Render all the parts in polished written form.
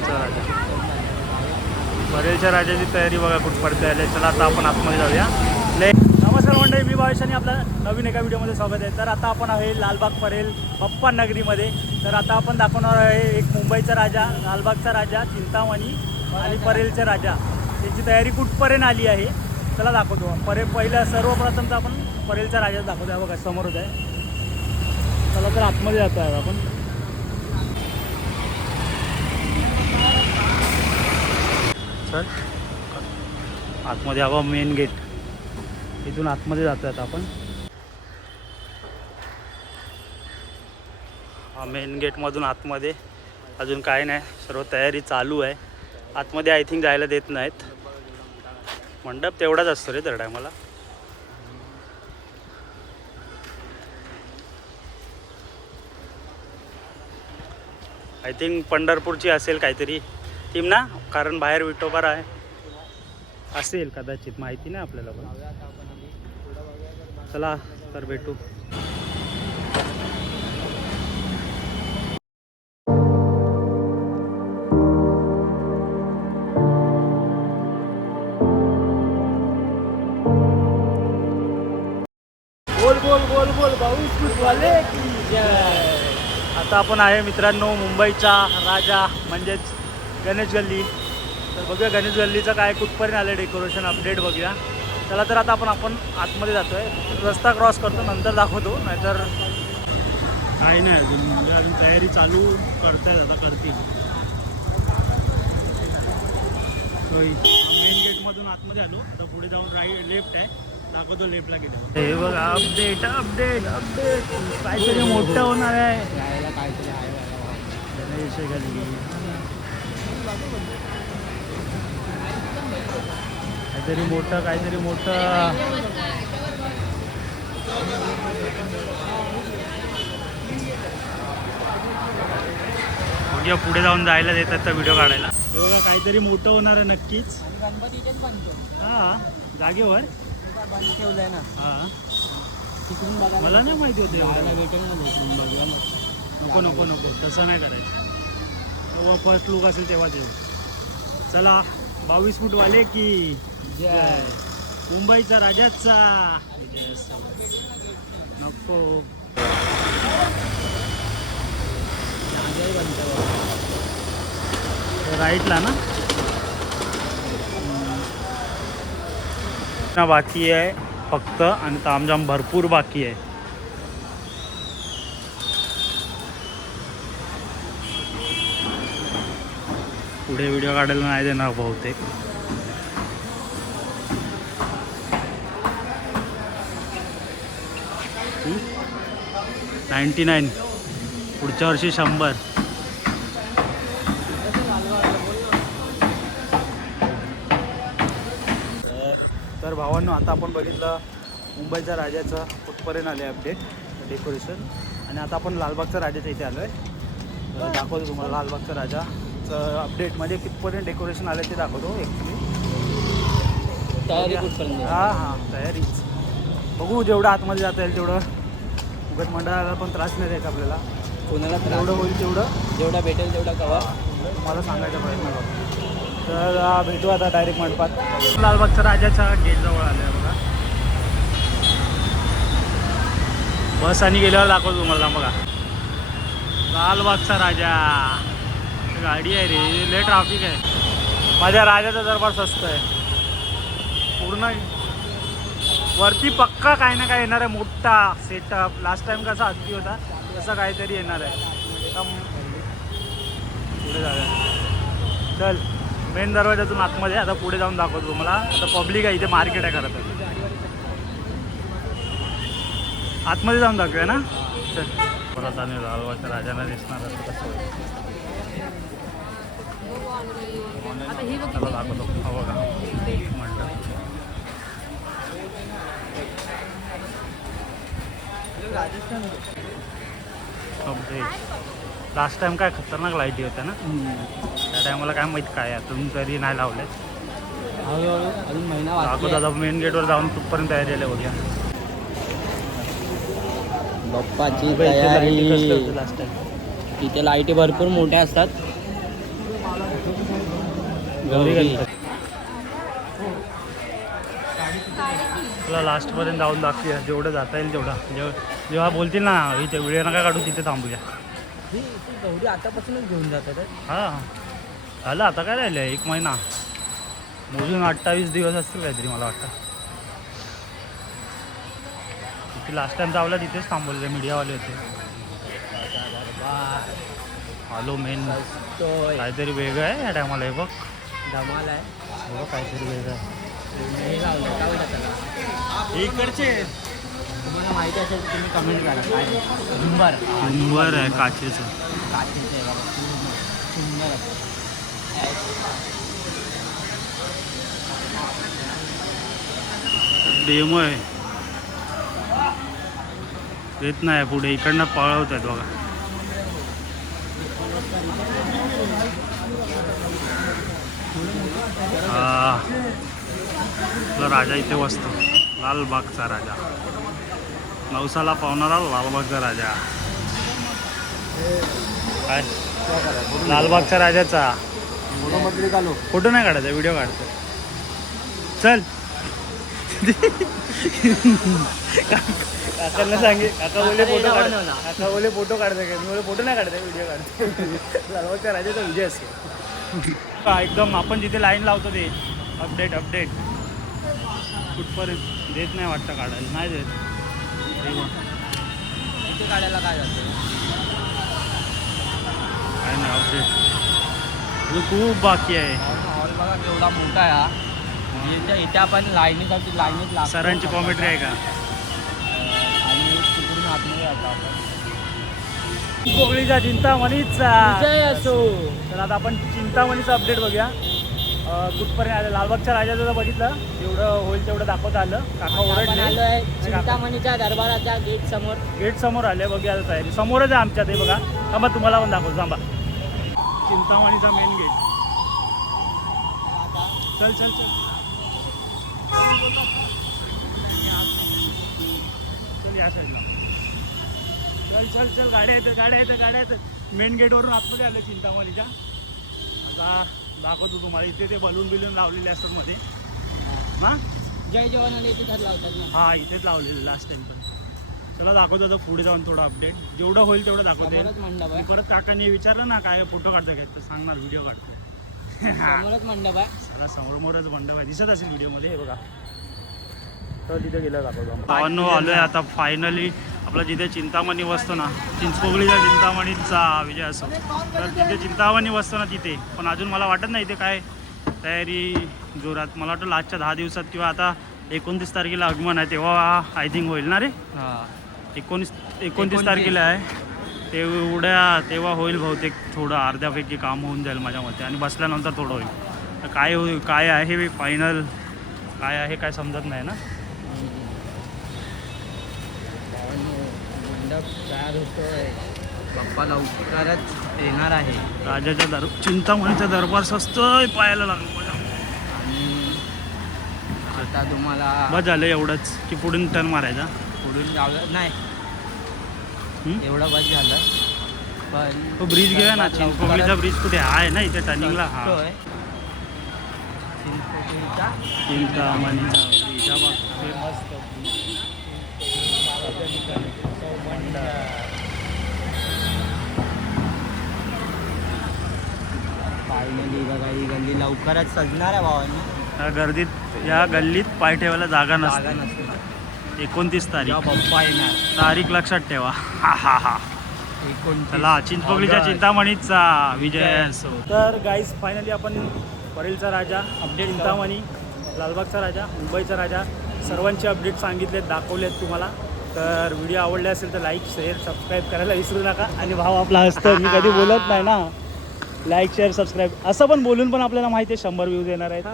परेलचा राजा. परेलच्या राजाची तयारी बघा कुठपर्यंत आली. चला आता आपण आतमध्ये जाऊया. नमस्कार मंडळी, मी भावेश आणि आपल्या नवीन एका व्हिडिओमध्ये स्वागत आहे. तर आता आपण आहे लालबाग परेल बप्पा नगरीमध्ये. तर आता आपण दाखवणार आहे एक मुंबईचा राजा, लालबागचा राजा, चिंतामणी आणि परेलचा राजा. त्यांची तयारी कुठपर्यंत आली आहे चला दाखवतो. पहिलं सर्वप्रथम तर आपण परेलचा राजा दाखवतो आहे. बघा समोरच आहे. चला तर आतमध्ये जातो आहे आपण. चल आतमध्ये हवा मेन गेट, इथून आतमध्ये जातो आता आपण. हा मेन गेटमधून आतमध्ये अजून काय नाही, सर्व तयारी चालू आहे. आतमध्ये आय थिंक जायला देत नाहीत. मंडप तेवढाच असतो रे त्या टायमाला. आय थिंक पंढरपूरची असेल काहीतरी टीम ना, कारण बाहेर विठोबा आहे असेल कदाचित, माहिती नाही आपल्याला पण. चला तर भेटू. बोल बोल बोल बोल बावीस वाले की जय. आता आपण आहे मित्रांनो मुंबईचा राजा म्हणजेच गणेश गल्ली. तर बघूया गणेश गल्लीचं काय कुठपर्यंत आलं डेकोरेशन, अपडेट बघूया. चला तर आता आपण आतमध्ये जातो आहे. रस्ता क्रॉस करतो, नंतर दाखवतो. नाहीतर काय नाही अजून, म्हणजे अजून तयारी चालू करतायत, आता करतील. मेन गेटमधून आतमध्ये आलो. आता पुढे जाऊन लेफ्ट आहे, दाखवतो लेफ्टला गेलो. हे बघा अपडेट अपडेट अपडेट, काहीतरी मोठं होणार आहे. गणेश गल्ली काहीतरी मोठं. बघूया पुढे जाऊन जायला देतात तर व्हिडिओ काढायला. बघा काहीतरी मोठं होणार आहे नक्कीच. हां जागेवर ठेवलंय ना. हां मला नाही माहिती होतं एवढं. नको नको नको तसं नाही करायचं. तेव्हा फर्स्ट लुक असेल तेव्हा येऊ. चला 22 फूटवाले की जय. मुंबईचा राजाचा नको. राईटला ना बाकी आहे फक्त, आणि तामझाम भरपूर बाकी आहे. पुढे व्हिडिओ काढायला नाही देणार बहुतेक. $99, पुढच्या वर्षी 100. तर भावांनो आता आपण बघितलं मुंबईच्या राजाचं कुठपर्यंत आले अपडेट डेकोरेशन. आणि आता आपण लालबागच्या राजाच्या इथे आलो आहे. दाखवतो तुम्हाला लालबागच्या राजाचं अपडेटमध्ये कितपर्यंत डेकोरेशन आलं ते दाखवतो. ॲक्च्युली तयारी कुठपर्यंत? हां तयारीच बघू. जेवढं आतमध्ये जाता येईल तेवढं. उगत मंडळाला पण त्रास नाही द्यायचा आपल्याला. कोणाला जेवढं होईल तेवढं, जेवढा भेटेल तेवढा कवा तुम्हाला सांगायचा प्रयत्न करतो. तर भेटू आता डायरेक्ट मंडपात. लालबागच्या राजाच्या गेटजवळ आलं आहे बघा. बस आणि गेल्यावर दाखवतो तुम्हाला. बघा लालबागचा राजा गाडी आहे रे, लय ट्रॅफिक आहे. माझ्या राजाचा दरबार स्वस्त आहे पूर्ण. वरती पक्का काही ना काय येणार आहे, मोठा सेटअप. लास्ट टाइम कसा हत्ती होता तसं काहीतरी येणार आहे. पुढे जाऊया. चल मेन दरवाजातून आतमध्ये. आता पुढे जाऊन दाखवतो तुम्हाला. आता पब्लिक आहे इथे, मार्केट आहे खरं तर. आतमध्ये जाऊन दाखवूया ना. चल परत आणि लालबागच्या राजांना दिसणार असं कसं त्याला दाखवतो. हो बघा म्हणलं लास्ट टाइम काय खतरनाक लाईटी होत्या ना त्या टायमाला. काय माहीत काय अजून तरी नाही लावले. अजून महिना दाखवतो आता मेन गेटवर जाऊन कुठपर्यंत तयारी आली बघूया. बाप्पाची तयारी. लास्ट टाइम तिथे लाईटी भरपूर मोठ्या असतात. गौरी गणपती. तुला लास्टपर्यंत जाऊन दाखवूया जेवढं जाता येईल तेवढं. जेव्हा बोलतील ना इथे व्हिडिओ नका काढू तिथे थांबूया. गौरी आतापासूनच घेऊन जातात. हां झालं आता काय राहिलं 1 महिना मोजून 28 दिवस असतील काहीतरी मला वाटतं. तिथे लास्ट टाइम जावला तिथेच थांबवले मीडियावाले होते. हॅलो मेन काहीतरी वेगळं आहे या टायमाला. हे बघ धमाल आहे. हो काहीतरी वेगळं आहे. हे लावलं काय बोलतात त्याला? इकडचे तुम्हाला माहिती असेल तर तुम्ही कमेंट करा. काय झुंबर झुंबर आहे काचेचं. काचेचं आहे बघा. सुंदर आहे. डेमो आहे येत नाही पुढे इकडनं पळवत आहेत बघा. आपला राजा इथे बसतो. लालबागचा राजा. नवसाला पावणारा लालबागचा राजा. काय लालबागच्या राजाचा फोटो नाही काढायचा व्हिडिओ काढतो. चल काकांना सांगे. काका बोलले फोटो काढ. काका बोलले फोटो काढते काय. मी बोले फोटो नाही काढते व्हिडिओ काढते. लालबागच्या राजाचा विजय असतो एकदम. आपण जिथे लाईन लावतो ते अपडेट कुठपर्यंत देत नाही वाटतं काढायला. नाही देत इथे काढायला काय जातं काय नाही अपडेट. खूप बाकी आहे. हॉल बघा केवढा मोठा आहे हा. इथे आपण लाईनीत लागतो. सरांची कॉमेंट्री आहे का? आणि तिकडून आतमध्ये जातो आपण. कोकळीच्या चिंतामणीचा जय असो. तर आता आपण चिंतामणीचा अपडेट बघूया कुठपर्यंत आलं. लालबागच्या राजाचं जर बघितलं जेवढं होईल तेवढं दाखवता आलं. काका ओरडले. आलोय चिंतामणीच्या दरबाराच्या गेट समोर आले. बघूया आता तयारी समोरच आहे आमच्या. ते बघा थांबा तुम्हाला पण दाखवतो. थांबा चिंतामणीचा मेन गेट. चल चल चल चल या साईडला. चल चल चल गाड्या येतात. मेन गेटवरून आतमध्ये आले चिंतामणीच्या. आता दाखवतो तुम्हाला. इथे ते बलून लावलेले असतात मध्ये ना. जय जवानाला इथे लावतात ना. हां इथेच लावलेलं लास्ट टाइम पण. चला दाखवतो पुढे जाऊन थोडं अपडेट जेवढं होईल तेवढं दाखवतो. मंडप आहे. परत काकांनी विचारलं ना काय फोटो काढतो काय तर सांगणार व्हिडिओ काढतो. समोरच मंडप आहे. चला समोरच मंडप आहे दिसत असेल व्हिडिओमध्ये. हे बघा तर तिथे गेलं दाखवतो. भावांनो आलोय आता फायनली आपला जिथे चिंतामणी बसतो ना. चिंचपोकळीच्या चिंतामणीचा विजय असो. तर तिथे चिंतामणी बसतो ना तिथे. पण अजून मला वाटत नाही इथे काय तयारी जोरात. मला वाटतं लास्टच्या 10 दिवसात किंवा आता 29 तारखेला आगमन आहे तेव्हा आय थिंक होईल ना रे. 29 तारखेला आहे तेव्हा होईल बहुतेक. थोडं अर्ध्यापैकी काम होऊन जाईल माझ्या मते. आणि बसल्यानंतर थोडं होईल. तर काय होईल काय आहे फायनल काय आहे काय समजत नाही ना. मंडप तयार होतोय. बाप्पा लवकरच येणार आहे. राजाच्या चिंतामणीचा दरबार सस्तोय पाहायला लागलो. आणि आता तुम्हाला बस झालं एवढंच की पुढून टर्न मारायचा. पुढून जावं नाही. एवढं बस झालं. पण तो ब्रिज घेऊया ना. चिंचपोकळीचा ब्रिज कुठे आहे ना इथे टर्निंगला. हा चिंचपोकळीचा चिंतामणीचा ब्रिज मस्त फायनली बघा ही गल्ली लवकरच सजणार आहे भावांनी. या गल्लीत पाय ठेवायला जागा जागा नसते. नसते. 29 तारीख बाप्पा येणार. तारीख लक्षात ठेवा. हा 29. चला चिंचपोकळीच्या चिंतामणीचा विजय असो. तर गाईस फायनली आपण परेलचा राजा अपडेट चिंतामणी लालबागचा राजा मुंबईचा राजा सर्वांचे अपडेट सांगितलेत दाखवलेत तुम्हाला. तर व्हिडिओ आवडले असेल तर लाईक शेअर सबस्क्राईब करायला विसरू नका. आणि भाव आपला असतं मी कधी बोलत नाही ना. लाईक शेअर सबस्क्राईब असं पण बोलून पण आपल्याला माहिती आहे 100 व्ह्यूज येणार आहेत.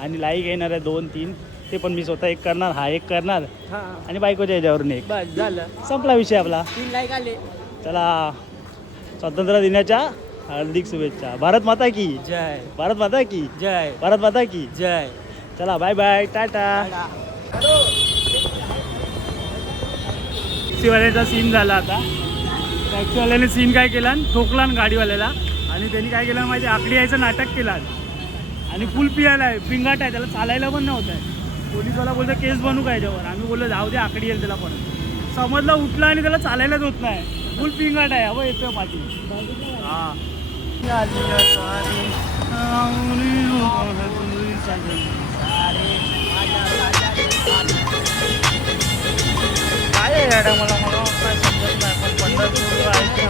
आणि लाईक येणार आहे 2-3. ते पण मी स्वतः एक करणार. हा एक करणार आणि बायकोच्या ह्याच्यावरून एक. बस झालं. संपला विषय आपला. 3 लाईक आले. चला स्वातंत्र्य दिनाच्या हार्दिक शुभेच्छा. भारत माता की जय. भारत माता की जय. भारत माता की जय. चला बाय बाय टाटा. टॅक्सीवाल्याचा सीन झाला आता. टॅक्सीवाल्याने सीन काय केला ठोकला गाडीवाल्याला आणि त्यांनी काय केलं माहिती आकडी यायचं नाटक केलं आणि फुल पियाला आहे पिंगाट आहे त्याला चालायला पण नव्हतं आहे पोलिसवाला बोलतो केस बनू काय याच्यावर आम्ही बोललो जाऊ दे आकडी येईल त्याला पण समजला उठला आणि त्याला चालायलाच होत नाही फुल पिंगाट आहे हवं येतोय पाठी हां काय आहे मला काय समजत नाही पण पंढरपूर आहे